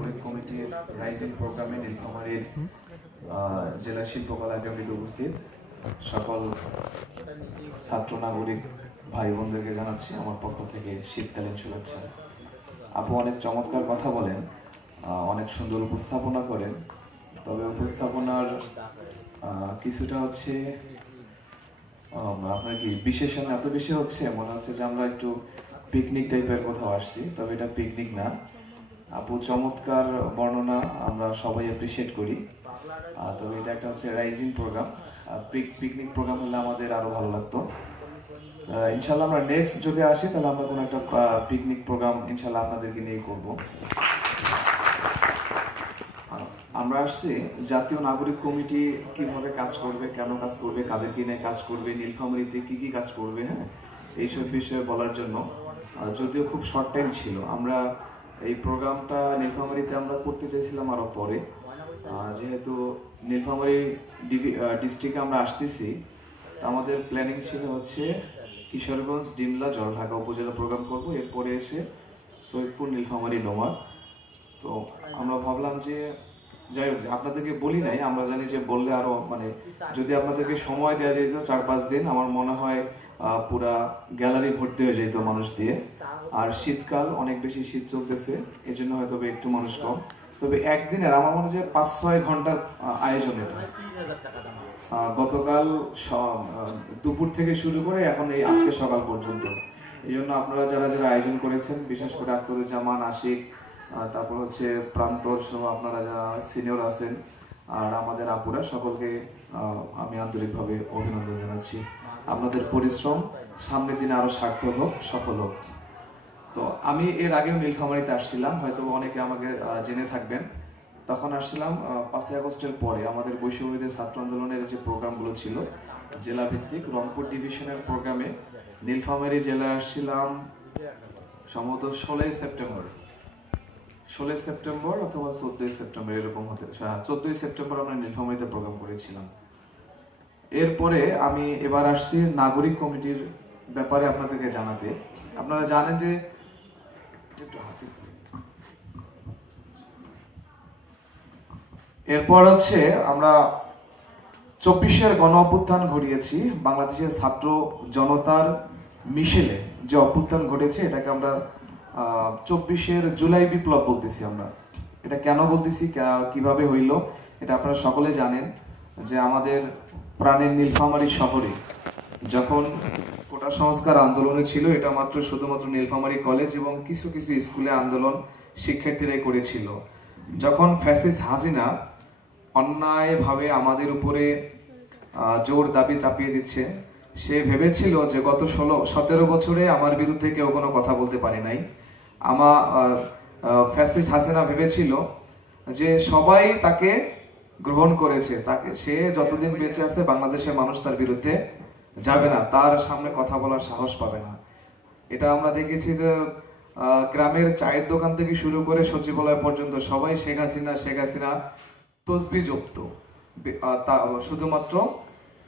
নাগরিক কমিটির রাইজিং প্রোগ্রামে নীলফামারীর জেলা শিল্পকলা একাডেমিতে উপস্থিত সকল ছাত্র নাগরিক ভাই বোনদেরকে জানাচ্ছি আমার পক্ষ থেকে শীতকালীন শুভেচ্ছা। আপু অনেক চমৎকার কথা বলেন, অনেক সুন্দর উপস্থাপনা করেন, তবে উপস্থাপনার কিছুটা হচ্ছে আপনার কি বিশেষণ এত বেশি হচ্ছে, মনে হচ্ছে যে আমরা একটু পিকনিক টাইপের কোথাও আসছি, তবে এটা পিকনিক না। আপু চমৎকার বর্ণনা আমরা সবাই অ্যাপ্রিসিয়েট করি, তবে এটা একটা হচ্ছে রাইজিং প্রোগ্রাম। পিকনিক প্রোগ্রাম হলে আমাদের আরো ভালো লাগতো। ইনশাল্লাহ আমরা নেক্সট যদি আসি তাহলে আমরা কোনো একটা পিকনিক প্রোগ্রাম ইনশাল্লাহ আপনাদেরকে নিয়ে করব। আমরা আসছি জাতীয় নাগরিক কমিটি কিভাবে কাজ করবে, কেন কাজ করবে, কাদেরকে নিয়ে কাজ করবে, নীলফামারীতে কি কি কাজ করবে, হ্যাঁ এইসব বিষয়ে বলার জন্য। যদিও খুব শর্ট টাইম ছিল, আমরা এই প্রোগ্রামটা নীলফামারীতে আমরা করতে চাইছিলাম আরো পরে, যেহেতু নীলফামারী ডিস্ট্রিক্টে আমরা আসতেছি, আমাদের প্ল্যানিং ছিল হচ্ছে কিশোরগঞ্জ, ডিমলা, জলঢাকা উপজেলা প্রোগ্রাম করব, এরপরে এসে সৈয়দপুর, নীলফামারী, ডোমার। তো আমরা ভাবলাম যে যাই হোক, আপনাদেরকে বলি নাই, আমরা জানি যে বললে আরো মানে যদি আপনাদেরকে সময় দেওয়া যেত 4-5 দিন, আমার মনে হয় পুরা গ্যালারি ভর্তি হয়ে যেত মানুষ দিয়ে। আর শীতকাল, অনেক বেশি শীত চলতেছে, এই জন্য হয়তো একটু মানুষ কম। তবে একদিনের আমার মনে হয় 5-6 ঘন্টার আয়োজন এটা। গতকাল দুপুর থেকে শুরু করে এখন এই আজকে সকাল পর্যন্ত। এই জন্য আপনারা যারা যারা আয়োজন করেছেন, বিশেষ করে আখতারুজ্জামান, আশিক, তারপর হচ্ছে প্রান্তর সহ আপনারা যারা সিনিয়র আছেন আর আমাদের আপুরা, সকলকে আমি আন্তরিকভাবে অভিনন্দন জানাচ্ছি। আপনাদের পরিশ্রম সামনের দিনে আরো সার্থক হোক, সফল হোক। তো আমি এর আগেও নীলফামারীতে আসছিলাম, হয়তো অনেকে আমাকে জেনে থাকবেন। তখন আসছিলাম 5ই আগস্টের পরে আমাদের বৈষম্যবিরোধী ছাত্র আন্দোলনের যে প্রোগ্রামগুলো ছিল জেলা ভিত্তিক, রংপুর ডিভিশনের প্রোগ্রামে নীলফামারী জেলায় আসছিলাম সম্ভবত 16ই সেপ্টেম্বর অথবা 14ই সেপ্টেম্বর, এরকম হতে 14ই সেপ্টেম্বর আমরা নীলফামারীতে প্রোগ্রাম করেছিলাম। এরপরে আমি এবার আসছি নাগরিক কমিটির ব্যাপারে আপনাদেরকে জানাতে। আপনারা জানেন যে এরপর হচ্ছে আমরা 24-এর গণ অভ্যুত্থান ঘটিয়েছি, বাংলাদেশের ছাত্র জনতার মিশেলে যে অভ্যুত্থান ঘটেছে এটাকে আমরা 24-এর জুলাই বিপ্লব বলতেছি। আমরা এটা কেন বলতেছি, কিভাবে হইল, এটা আপনারা সকলে জানেন যে আমাদের প্রাণের নীলফামারী শহরে যখন কোটা সংস্কার আন্দোলনে ছিল, এটা মাত্র শুধুমাত্র নীলফামারী কলেজ এবং কিছু কিছু স্কুলে আন্দোলন শিক্ষার্থীরাই করেছিল। যখন ফ্যাসিস্ট হাসিনা অন্যায়ভাবে আমাদের উপরে জোর দাবি চাপিয়ে দিচ্ছে, সে ভেবেছিল যে গত 17 বছরে আমার বিরুদ্ধে কেউ কোনো কথা বলতে পারে নাই। ফ্যাসিস্ট হাসিনা ভেবেছিল যে সবাই তাকে গ্রহণ করেছে, তাকে সে যতদিন বেঁচে আছে বাংলাদেশের মানুষ তার বিরুদ্ধে যাবে না, তার সামনে কথা বলার সাহস পাবে না। এটা আমরা দেখেছি যে গ্রামের চায়ের দোকান থেকে শুরু করে সচিবালয় পর্যন্ত সবাই শেখ হাসিনা তসবি জপত, শুধুমাত্র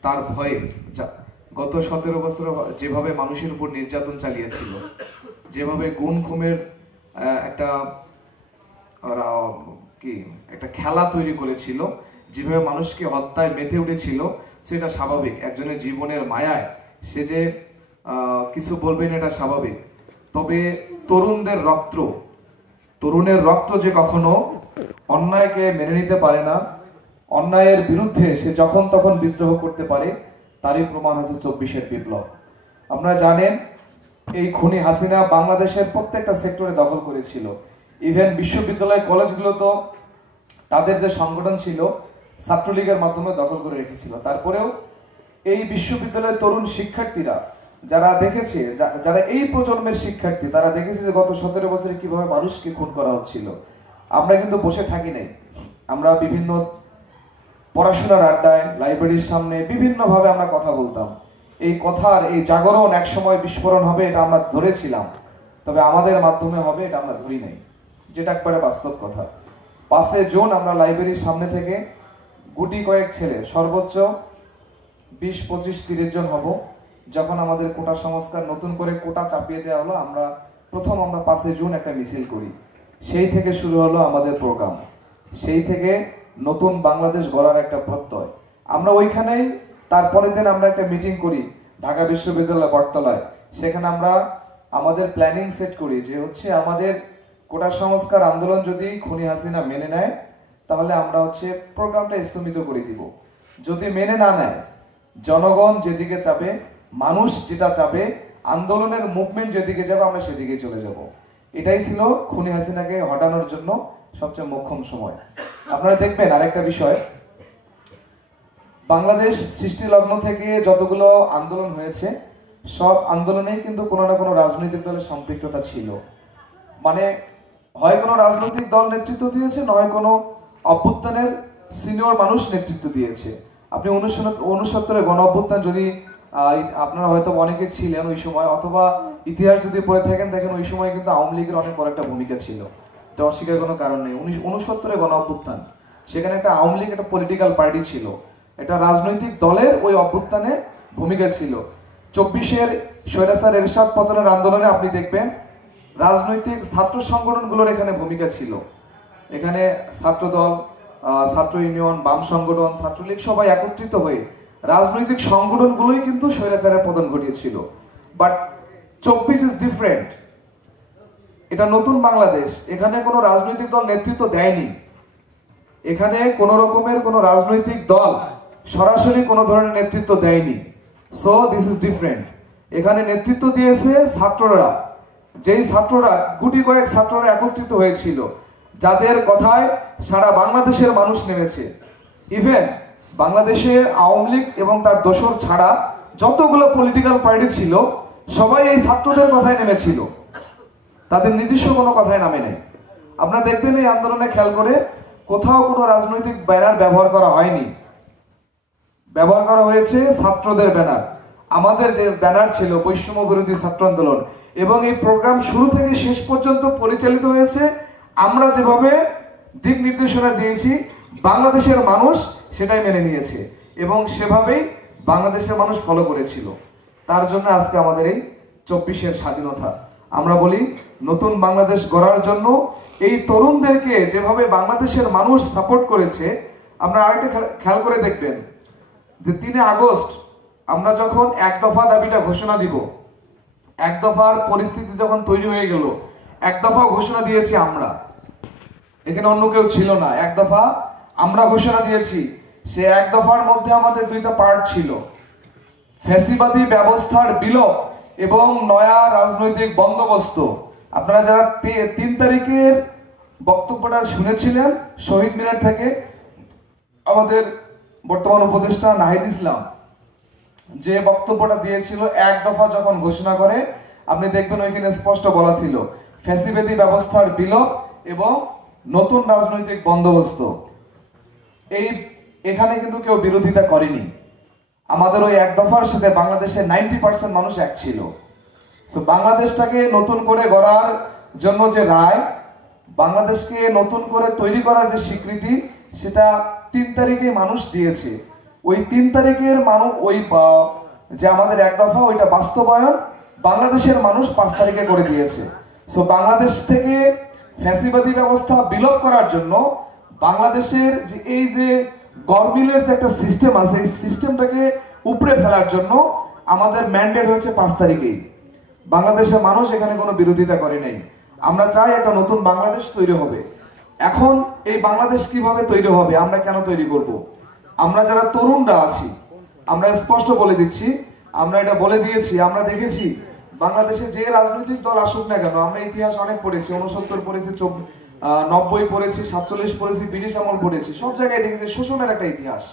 তার ভয়ে। গত 17 বছর যেভাবে মানুষের উপর নির্যাতন চালিয়েছিল, যেভাবে গুম খুমের একটা খেলা তৈরি করেছিল, যেভাবে মানুষকে হত্যায় মেতে উঠেছিল, সেটা স্বাভাবিক। একজনের জীবনের মায়ায় সে যে কিছু বলবেন, এটা স্বাভাবিক। তবে তরুণের রক্ত যে কখনো অন্যায়কে মেনে নিতে পারে না, অন্যায়ের বিরুদ্ধে সে যখন তখন বিদ্রোহ করতে পারে, তারই প্রমাণ হচ্ছে 24-এর বিপ্লব। আপনারা জানেন এই খুনি হাসিনা বাংলাদেশের প্রত্যেকটা সেক্টরে দখল করেছিল। ইভেন বিশ্ববিদ্যালয় কলেজগুলো তো তাদের যে সংগঠন ছিল ছাত্রলীগের মাধ্যমে দখল করে রেখেছিল। তারপরেও এই বিশ্ববিদ্যালয়ের তরুণ শিক্ষার্থীরা যারা দেখেছে, যারা এই প্রজন্মের শিক্ষার্থী, তারা দেখেছে যে গত 17 বছরে কিভাবে মানুষকে খুন করা হচ্ছিল। আমরা কিন্তু বসে থাকি নাই, আমরা বিভিন্ন পড়াশোনার আড্ডায়, লাইব্রেরির সামনে বিভিন্নভাবে আমরা কথা বলতাম। এই কথার এই জাগরণ একসময় বিস্ফোরণ হবে এটা আমরা ধরেছিলাম, তবে আমাদের মাধ্যমে হবে এটা আমরা ধরি নাই, যেটা একবারে বাস্তব কথা। 5 জুন আমরা লাইব্রেরির সামনে থেকে গুটি কয়েক ছেলে, সর্বোচ্চ 20, 25, 30 জন হব, যখন আমাদের কোটা সংস্কার নতুন করে কোটা চাপিয়ে দেওয়া হলো, আমরা 5 জুন একটা মিছিল করি। সেই থেকে শুরু হলো আমাদের প্রোগ্রাম, সেই থেকে নতুন বাংলাদেশ গড়ার একটা প্রত্যয়। আমরা ওইখানেই তারপরের দিন আমরা একটা মিটিং করি ঢাকা বিশ্ববিদ্যালয় বটতলায়। সেখানে আমরা আমাদের প্ল্যানিং সেট করি যে হচ্ছে আমাদের কোটা সংস্কার আন্দোলন যদি খুনি হাসিনা মেনে নেয় তাহলে আমরা হচ্ছে প্রোগ্রামটা স্থগিত করে দিব। যদি মেনে না নেয়, জনগণ যেদিকে চাবে, মানুষ যেটা চাবে, আন্দোলনের মুভমেন্ট যেদিকে যাবে আমরা সেদিকে চলে যাব। এটাই ছিল খুনি হাসিনাকে হটানোর জন্য সবচেয়ে মোক্ষম সময়। আপনারা দেখবেন আরেকটা বিষয়, বাংলাদেশ সৃষ্টি লগ্ন থেকে যতগুলো আন্দোলন হয়েছে সব আন্দোলনেই কিন্তু কোনো না কোনো রাজনৈতিক দলের সম্পৃক্ততা ছিল। মানে হয় কোনো রাজনৈতিক দল নেতৃত্ব দিয়েছে, নয় কোনো অভ্যুত্থানের সিনিয়র মানুষ নেতৃত্ব দিয়েছে। আপনি 69 গণ অভ্যুত্থান যদি আপনারা হয়তো অনেকে ছিলেন ওই সময়, অথবা ইতিহাস যদি পড়ে থাকেন দেখেন ওই সময় কিন্তু আওয়ামী লীগের অনেক বড় একটা ভূমিকা ছিল, এটা অস্বীকার কোনো কারণ নেই। 69 গণ অভ্যুত্থান, সেখানে একটা আওয়ামী লীগ একটা পলিটিক্যাল পার্টি ছিল, এটা রাজনৈতিক দলের ওই অভ্যুত্থানে ভূমিকা ছিল। 24-এর স্বৈরাচার এরশাদ পতনের আন্দোলনে আপনি দেখবেন রাজনৈতিক ছাত্র সংগঠনগুলোর এখানে ভূমিকা ছিল। এখানে ছাত্রদল, ছাত্র ইউনিয়ন, বাম সংগঠন, ছাত্রলীগ সবাই একত্রিত হয়ে রাজনৈতিক সংগঠনগুলোই কিন্তু স্বৈরাচারের পতন ঘটিয়েছিল। বাট 24 ইজ ডিফারেন্ট, এটা নতুন বাংলাদেশ, এখানে কোনো রাজনৈতিক দল নেতৃত্ব দেয়নি। এখানে কোন রকমের কোন রাজনৈতিক দল সরাসরি কোনো ধরনের নেতৃত্ব দেয়নি। So this is different. এখানে নেতৃত্ব দিয়েছে ছাত্ররা, যেই ছাত্ররা গুটি কয়েক ছাত্ররা একত্রিত হয়েছিল, যাদের কথায় সারা বাংলাদেশের মানুষ নেমেছে। ইভেন বাংলাদেশে আওয়ামী লীগ এবং তার দোসর ছাড়া যতগুলো পলিটিক্যাল পার্টি ছিল সবাই এই ছাত্রদের কথায় নেমেছিল, তাদের নিজস্ব কোনো কথায় নামে নেই। আপনারা দেখবেন এই আন্দোলনে খেয়াল করে কোথাও কোনো রাজনৈতিক ব্যানার ব্যবহার করা হয়নি, ব্যবহার করা হয়েছে ছাত্রদের ব্যানার। আমাদের যে ব্যানার ছিল বৈষম্য বিরোধী ছাত্র আন্দোলন, এবং এই প্রোগ্রাম শুরু থেকে শেষ পর্যন্ত পরিচালিত হয়েছে আমরা যেভাবে দিক নির্দেশনা দিয়েছি, বাংলাদেশের মানুষ সেটাই মেনে নিয়েছে এবং সেভাবেই বাংলাদেশের মানুষ ফলো করেছিল। তার জন্য আজকে আমাদের এই 24-এর স্বাধীনতা। আমরা বলি নতুন বাংলাদেশ গড়ার জন্য এই তরুণদেরকে যেভাবে বাংলাদেশের মানুষ সাপোর্ট করেছে, আপনারা আরেকটা খেয়াল করে দেখবেন যে 3 আগস্ট আমরা যখন এক দফা দাবিটা ঘোষণা দিব, এক দফার পরিস্থিতি যখন তৈরি হয়ে গেল, এক দফা ঘোষণা দিয়েছি আমরা, এখানে অন্য কেউ ছিল না। এক দফা আমরা ঘোষণা দিয়েছি, সে এক দফার মধ্যে আমাদের 2টা পার্ট ছিল, ফ্যাসিবাদী ব্যবস্থার বিলোপ এবং নয়া রাজনৈতিক বন্দোবস্ত। আপনারা যারা 3 তারিখের বক্তব্যটা শুনেছিলেন শহীদ মিনার থেকে, আমাদের বর্তমান উপদেষ্টা নাহিদ ইসলাম যে বক্তব্যটা দিয়েছিল এক দফা যখন ঘোষণা করে, আপনি দেখবেন ওইখানে স্পষ্ট বলা ছিল ফ্যাসিবাদী ব্যবস্থার বিলোপ এবং নতুন রাজনৈতিক বন্দোবস্ত। এখানে কিন্তু কেউ বিরোধিতা করেনি। আমাদের ওই এক দফার সাথে বাংলাদেশের 90% মানুষ এক ছিল। বাংলাদেশটাকে নতুন করে গড়ার জন্য যে রায়, বাংলাদেশকে নতুন করে তৈরি করার যে স্বীকৃতি, সেটা 3 তারিখে মানুষ দিয়েছে। ওই 3 তারিখের মানুষ ওই যে আমাদের এক দফা, ওইটা বাস্তবায়ন বাংলাদেশের মানুষ 5 তারিখে করে দিয়েছে। সো বাংলাদেশ থেকে ফ্যাসিবাদী ব্যবস্থা বিলোপ করার জন্য বাংলাদেশের যে এই যে গভর্নমেন্টের যে একটা সিস্টেম আছে, এই সিস্টেমটাকে উপড়ে ফেলার জন্য আমাদের ম্যান্ডেট হয়েছে 5 তারিখেই। বাংলাদেশের মানুষ এখানে কোনো বিরোধিতা করে নাই। আমরা চাই একটা নতুন বাংলাদেশ তৈরি হবে। এখন এই বাংলাদেশ কিভাবে তৈরি হবে, আমরা কেন তৈরি করব? আমরা যারা তরুণরা আছি, আমরা স্পষ্ট বলে দিচ্ছি, আমরা এটা বলে দিয়েছি, আমরা দেখেছি বাংলাদেশে যে রাজনৈতিক দল আসুক না কেন, আমরা ইতিহাস অনেক পড়েছি, 69 পড়েছি, 90 পড়েছি, 47 পড়েছি, ব্রিটিশ আমল পড়েছি, সব জায়গায় দেখেছি শোষণের একটা ইতিহাস।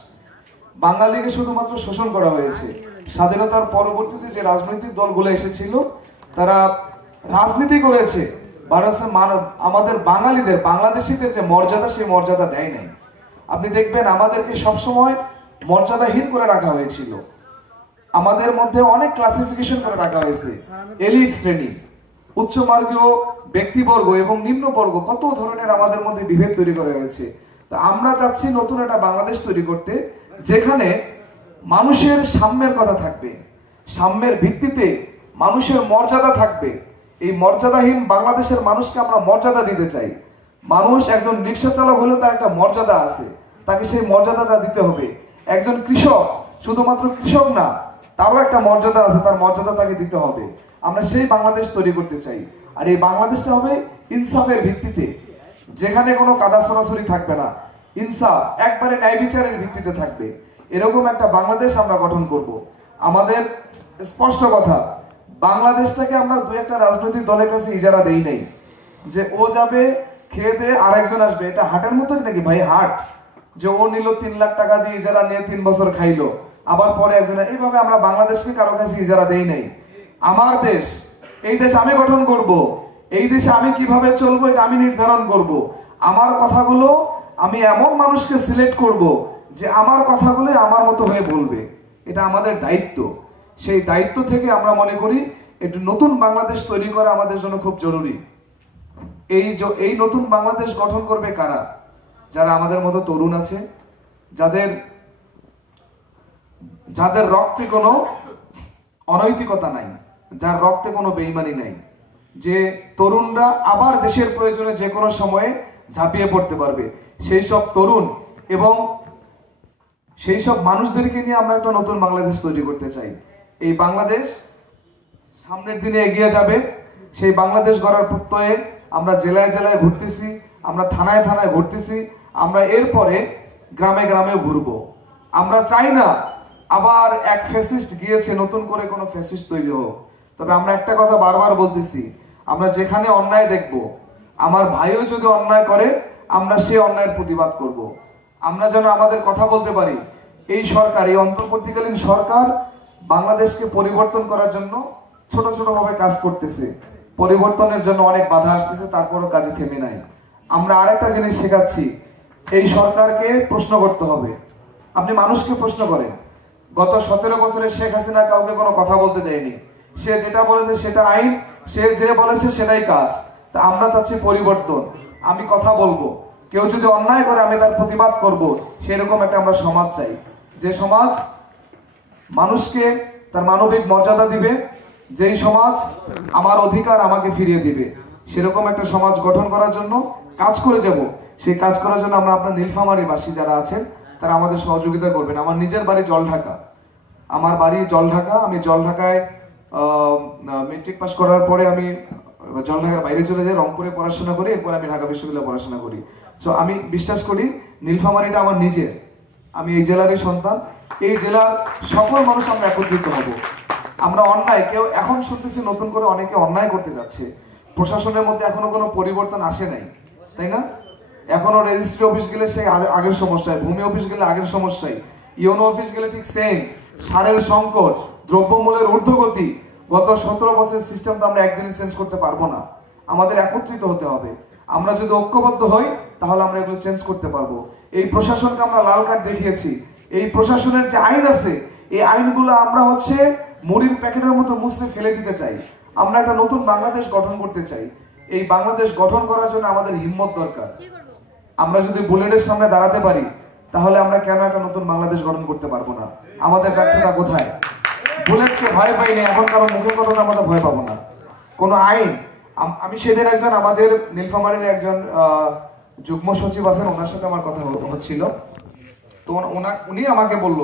বাঙালিকে শুধুমাত্র শোষণ করা হয়েছে। স্বাধীনতার পরবর্তীতে যে রাজনৈতিক দলগুলো এসেছিল তারা রাজনীতি করেছে, আমাদের বাঙালিদের, বাংলাদেশিদের যে মর্যাদা, সেই মর্যাদা দেয় নাই। আপনি দেখবেন আমাদেরকে সবসময় মর্যাদাহীন করে রাখা হয়েছিল। আমাদের মধ্যে অনেক ক্লাসিফিকেশন করে রাখা হয়েছে, এলিট শ্রেণী, উচ্চমার্গীয় ব্যক্তিবর্গ এবং নিম্নবর্গ, কত ধরনের আমাদের মধ্যে বিভেদ তৈরি করা হয়েছে। তো আমরা চাচ্ছি নতুন একটা বাংলাদেশ তৈরি করতে, যেখানে মানুষের সাম্যের কথা থাকবে, সাম্যের ভিত্তিতে মানুষের মর্যাদা থাকবে, এই মর্যাদাহীন বাংলাদেশের মানুষকে আমরা মর্যাদা দিতে চাই। মানুষ একজন রিক্সা চালক হলেও তার একটা মর্যাদা আছে, তাকে সেই মর্যাদাটা দিতে হবে। একজন কৃষক শুধুমাত্র কৃষক না, তারও একটা মর্যাদা আছে, তার মর্যাদা তাকে দিতে হবে। আমরা সেই বাংলাদেশ তৈরি করতে চাই। আর এই বাংলাদেশটা হবে ইনসাফের ভিত্তিতে, যেখানে কোনো কাদা ছড়াছড়ি থাকবে না, ইনসাফ একবারে ন্যায় বিচারের ভিত্তিতে থাকবে। এরকম একটা বাংলাদেশ আমরা গঠন করব। আমাদের স্পষ্ট কথা, বাংলাদেশটাকে আমরা দুই একটা রাজনৈতিক দলের কাছে ইজারা দেই নাই যে ও যাবে খেয়ে দিয়ে আরেকজন আসবে। এটা হাটের মতো নাকি ভাই? হাট যে ও নিল 3 লাখ টাকা দিয়ে ইজারা নিয়ে 3 বছর খাইলো, আবার পরে একজন। এইভাবে আমরা বাংলাদেশকে কারো কাছে ইজারা দেই নাই। আমার দেশ, এই দেশ আমি গঠন করব, এই দেশে আমি কিভাবে চলবো এটা আমি নির্ধারণ করব। আমার কথাগুলো আমি এমন মানুষকে সিলেক্ট করব যে আমার কথাগুলো আমার মতো হয়ে বলবে। এটা আমাদের দায়িত্ব। সেই দায়িত্ব থেকে আমরা মনে করি একটু নতুন বাংলাদেশ তৈরি করা আমাদের জন্য খুব জরুরি। এই নতুন বাংলাদেশ গঠন করবে কারা? যারা আমাদের মতো তরুণ আছে, যাদের রক্তে কোনো অনৈতিকতা নাই, যার রক্তে কোনো বেঈমানি নাই, যে তরুণরা আবার দেশের প্রয়োজনে যে কোনো সময়ে ঝাঁপিয়ে পড়তে পারবে, সেই সব তরুণ এবং সেই সব মানুষদেরকে নিয়ে আমরা একটা নতুন বাংলাদেশ তৈরি করতে চাই। এই বাংলাদেশ সামনের দিনে এগিয়ে যাবে। সেই বাংলাদেশ গড়ার প্রত্যয়ে আমরা জেলায় জেলায় ঘুরতেছি, আমরা থানায় থানায় ঘুরতেছি, আমরা এরপরে গ্রামে গ্রামেও ঘুরবো। আমরা চাই না আবার এক ফ্যাসিস্ট গিয়েছে নতুন করে কোনো ফ্যাসিস্ট তৈরি হোক। তবে আমরা একটা কথা বারবার বলতেছি, আমরা যেখানে অন্যায় দেখব, আমার ভাইও যদি অন্যায় করে আমরা সে অন্যায়ের প্রতিবাদ করব। আমরা যেন আমাদের কথা বলতে পারি। এই সরকার, এই অন্তর্বর্তীকালীন সরকার বাংলাদেশকে পরিবর্তন করার জন্য ছোট ছোট ভাবে কাজ করতেছে, পরিবর্তনের জন্য অনেক বাধা আসতেছে, তারপরও কাজে থেমে নাই। আমরা আরেকটা জিনিস শেখাচ্ছি, এই সরকারকে প্রশ্ন করতে হবে। আপনি মানুষকে প্রশ্ন করেন। গত 17 বছরে শেখ হাসিনা কাউকে কোনো কথা বলতে দেয়নি। সে যেটা বলেছে সেটা আইন, সে যে বলেছে সেটাই কাজ। তা আমরা চাচ্ছি পরিবর্তন। আমি কথা বলবো, কেউ যদি অন্যায় করে আমি তার প্রতিবাদ করব। সেরকম একটা আমরা সমাজ চাই, যে সমাজ মানুষকে তার মানবিক মর্যাদা দিবে, যেই সমাজ আমার অধিকার আমাকে ফিরিয়ে দিবে। সেরকম একটা সমাজ গঠন করার জন্য কাজ করে যাব। সেই কাজ করার জন্য আমরা আপনার নীলফামারীবাসী যারা আছেন তারা আমাদের সহযোগিতা করবেন। আমার নিজের বাড়ি জলঢাকা, আমার বাড়ি জলঢাকা। আমি জলঢাকায় মেট্রিক পাস করার পরে আমি জলঢাকার বাইরে চলে যাই, রংপুরে পড়াশোনা করি, এরপর আমি ঢাকা বিশ্ববিদ্যালয়ে পড়াশোনা করি। সো আমি বিশ্বাস করি নীলফামারীটা আমার নিজের, আমি এই জেলারই সন্তান। এই জেলার সকল মানুষ আমরা একত্রিত হব। আমরা অন্যায়, কেউ এখন শুনতেছি নতুন করে অনেকে অন্যায় করতে যাচ্ছে। প্রশাসনের মধ্যে এখনো কোনো পরিবর্তন আসে নাই, তাই না? এখনো রেজিস্ট্রি অফিস গেলে সেই আগের সমস্যায়, ভূমি অফিস গেলে আগের সমস্যায়, ইউনো অফিস গেলে ঠিক সেম। সারের সংকট, দ্রব্যমূল্যের ঊর্ধ্বগতি, গত 17 বছরের সিস্টেম তো আমরা একদিনে চেঞ্জ করতে পারবো না। আমাদের একত্রিত হতে হবে। আমরা যদি ঐক্যবদ্ধ হই তাহলে আমরা এগুলো চেঞ্জ করতে পারবো। এই প্রশাসনকে আমরা লাল কার্ড দেখিয়েছি। এই প্রশাসনের যে আইন আছে, এই আইনগুলো আমরা মুড়ির প্যাকেটের মতো মুছড়ে ফেলে দিতে চাই। আমরা একটা নতুন বাংলাদেশ গঠন করতে চাই। এই বাংলাদেশ গঠন করার জন্য আমাদের হিম্মত দরকার। আমরা যদি বুলেটের সামনে দাঁড়াতে পারি তাহলে আমরা কেন একটা নতুন বাংলাদেশ গঠন করতে পারবো না? আমাদের ব্যর্থতা কোথায়? বুলেটকে ভয় পাই না, এখন কারো মুখে কথা আমরা ভয় পাবো না। কোন আইন, আমি সেদিন একজন আমাদের নীলফামারীর একজন যুগ্ম সচিব আছেন, ওনার সাথে আমার কথা হচ্ছিল। তো উনি আমাকে বলল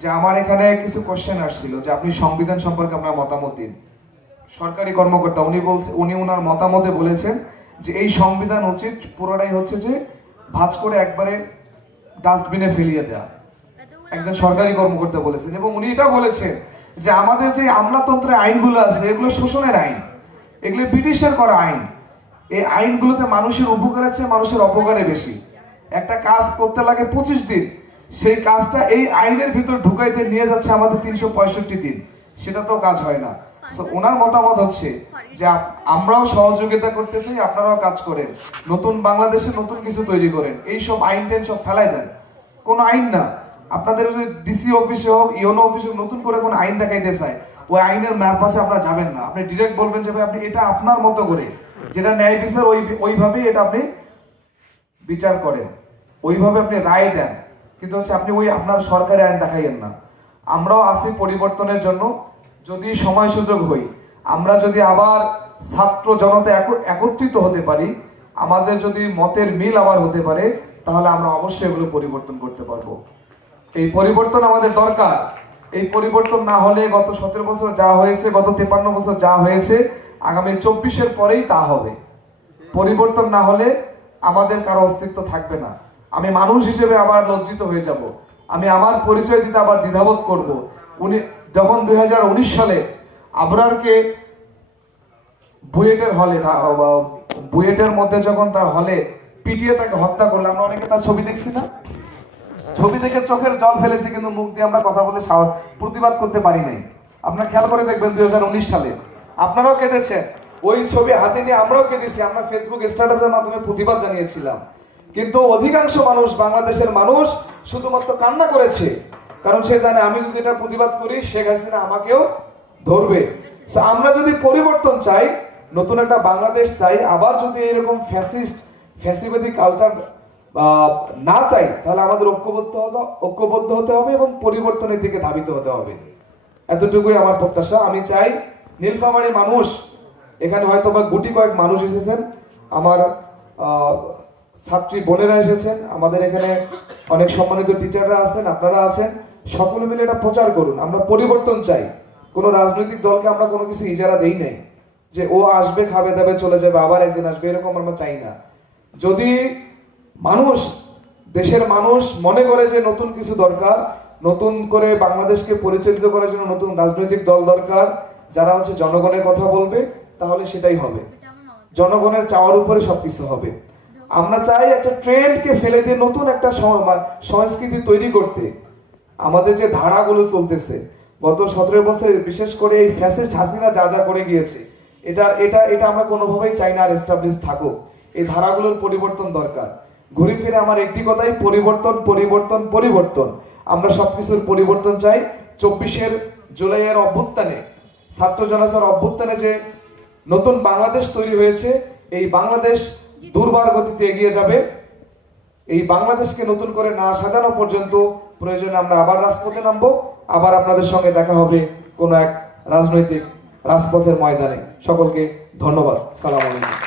যে আমার এখানে কিছু কোশ্চেন আসছিল যে আপনি সংবিধান সম্পর্কে আপনার মতামত দিন। সরকারি কর্মকর্তা উনি ওনার মতামতে বলেছেন যে এই সংবিধান উচিত পুরোটাই যে ভাঁজ করে একবারে ডাস্টবিনে ফেলিয়ে দেয়া। একজন সরকারি কর্মকর্তা বলেছেন, এবং উনি এটা বলেছেন যে আমাদের যে আমলাতন্ত্রের আইনগুলো আছে এগুলো শোষণের আইন, এগুলো ব্রিটিশের করা আইন। এই আইনগুলোতে মানুষের উপকারের চেয়ে মানুষের অপকারে বেশি। একটা কাজ করতে লাগে 25 দিন, সেই কাজটা এই আইনের ভিতর ঢুকাইতে নিয়ে যাচ্ছে আমাদের 365 দিন, সেটা তো কাজ হয় না। ওনার মতামত যে আমরাও সহযোগিতা করতে চাই, আপনারাও কাজ করেন, নতুন বাংলাদেশে নতুন কিছু তৈরি করেন। এইসব আইন টেন সব ফেলাই দেন, কোন আইন না। আপনাদের ডিসি অফিসে হোক, ইউনো অফিসে নতুন করে কোন আইন দেখাইতে চায়, ওই আইনের ম্যাপ পাশে আপনারা যাবেন না। আপনি ডিরেক্ট বলবেন যে ভাই আপনি এটা আপনার মতো করে, যেটা ন্যায় বিচার ওইভাবে এটা আপনি বিচার করেন, ওইভাবে আপনি রায় দেন। কিন্তু আপনি ওই আপনার সরকারি আইন দেখাইয়েন না। আমরাও আছি পরিবর্তনের জন্য, যদি সময় সুযোগ হই। আমরা যদি আবার ছাত্র জনতা একত্রিত হতে পারি, আমাদের যদি মতের মিল আবার হতে পারে, তাহলে আমরা অবশ্যই এগুলো পরিবর্তন করতে পারবো। এই পরিবর্তন আমাদের দরকার। এই পরিবর্তন না হলে গত 17 বছর যা হয়েছে, গত 53 বছর যা হয়েছে, আগামী 24-এর পরেই তা হবে। পরিবর্তন না হলে আমাদের কারো অস্তিত্ব থাকবে না। আমি মানুষ হিসেবে আবার লজ্জিত হয়ে যাব। আমি আমার পরিচয় দিতে আবার দ্বিধাবোধ করব। উনি যখন 2019 সালে আবরারকে বুয়েটের মধ্যে যখন তার হলে পিটিয়ে তাকে হত্যা করলো, আমরা অনেকে তার ছবি দেখছি না? ছবি দেখে চোখের জল ফেলেছি, কিন্তু মুখ দিয়ে আমরা কথা বলে প্রতিবাদ করতে পারি নাই। আপনারা খেয়াল করে দেখবেন 2019 সালে আপনারাও কেঁদেছেন, ওই ছবি হাতে নিয়ে আমরাও কেঁদেছি, আমরা ফেসবুক স্ট্যাটাসের মাধ্যমে প্রতিবাদ জানিয়েছিলাম। কিন্তু অধিকাংশ মানুষ, বাংলাদেশের মানুষ শুধুমাত্র কান্না করেছে, কারণ সে জানে আমি যদি এটা প্রতিবাদ করি শেখ হাসিনা আমাকেও ধরবে। আমরা যদি পরিবর্তন চাই, নতুন একটা বাংলাদেশ চাই, আবার যদি এরকম ফ্যাসিবাদী কালচার না চাই, তাহলে আমাদের ঐক্যবদ্ধ হতে হবে এবং পরিবর্তনের দিকে ধাবিত হতে হবে। এতটুকুই আমার প্রত্যাশা। আমি চাই নীলফামারী মানুষ, এখানে হয়তো বা গুটি কয়েক মানুষ এসেছেন, আমার ছাত্রী বোনেরা এসেছেন, আমাদের এখানে অনেক সম্মানিত টিচাররা আছেন, আপনারা আছেন, সকলে মিলে এটা প্রচার করুন। আমরা পরিবর্তন চাই। কোনো রাজনৈতিক দলকে আমরা কোনো কিছু ইজারা দেই নাই যে ও আসবে, খাবে দাবে চলে যাবে, আবার একজন আসবে, এরকম আমরা চাই না। যদি মানুষ, দেশের মানুষ মনে করে যে নতুন কিছু দরকার, নতুন করে বাংলাদেশকে পরিচালিত করার জন্য নতুন রাজনৈতিক দল দরকার, যারা জনগণের কথা বলবে, তাহলে সেটাই হবে। জনগণের চাওয়ার উপরে সবকিছু হবে। আমরা চাই একটা ট্রেন্ডকে ফেলে দিয়ে নতুন একটা সংস্কৃতি তৈরি করতে। আমাদের যে ধারাগুলো চলতেছে গত 17 বছরে, বিশেষ করে এই ফ্যাসিস্ট হাসিনা যা যা করে গিয়েছে, এটা আমরা কোনোভাবেই চাই না আর এস্টাবলিশ থাকুক। এই ধারাগুলোর পরিবর্তন দরকার। ঘুরে ফিরে আমার একটি কথাই, পরিবর্তন পরিবর্তন পরিবর্তন। আমরা সবকিছুর পরিবর্তন চাই। 24 জুলাইয়ের অভ্যুত্থানে, ছাত্র জনতার অভ্যুত্থানে যে নতুন বাংলাদেশ তৈরি হয়েছে, এই বাংলাদেশ দুর্বার গতিতে এগিয়ে যাবে। এই বাংলাদেশকে নতুন করে না সাজানো পর্যন্ত প্রয়োজনে আমরা আবার রাজপথে নামবো। আবার আপনাদের সঙ্গে দেখা হবে কোনো এক রাজনৈতিক রাজপথের ময়দানে। সকলকে ধন্যবাদ। সালাম আলাইকুম।